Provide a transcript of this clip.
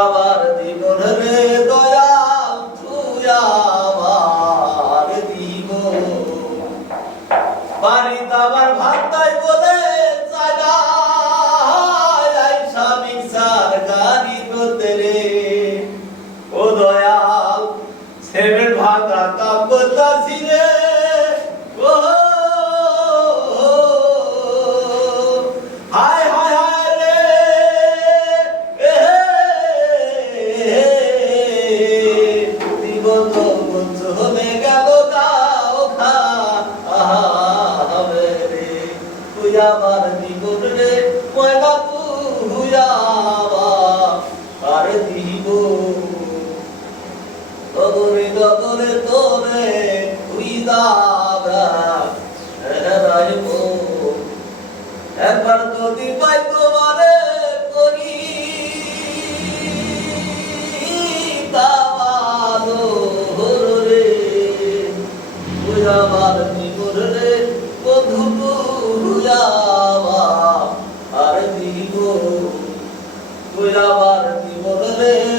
আমার জীবন রে দয়াল তুই আমার জীবন বাড়িতে আমার ভাত নাই বলে মিক্সার গাড়ি করতে রে ও দয়াল সেভেন ভাতা কাপতাছি রে ও হায় হায় হায় রে জীবন চলে গেল গাও খাবে রে তুই আমার জীবন রে ময়না তুই আমার জীবন গগনে গগনে তোরে তুই দাদা রাইবো একবার যদি পাই তোমারে করি তাওয়ালো রে তুই আমার জীবন রে বন্ধু তুই আমার জীবন তুই আমার জীবন রে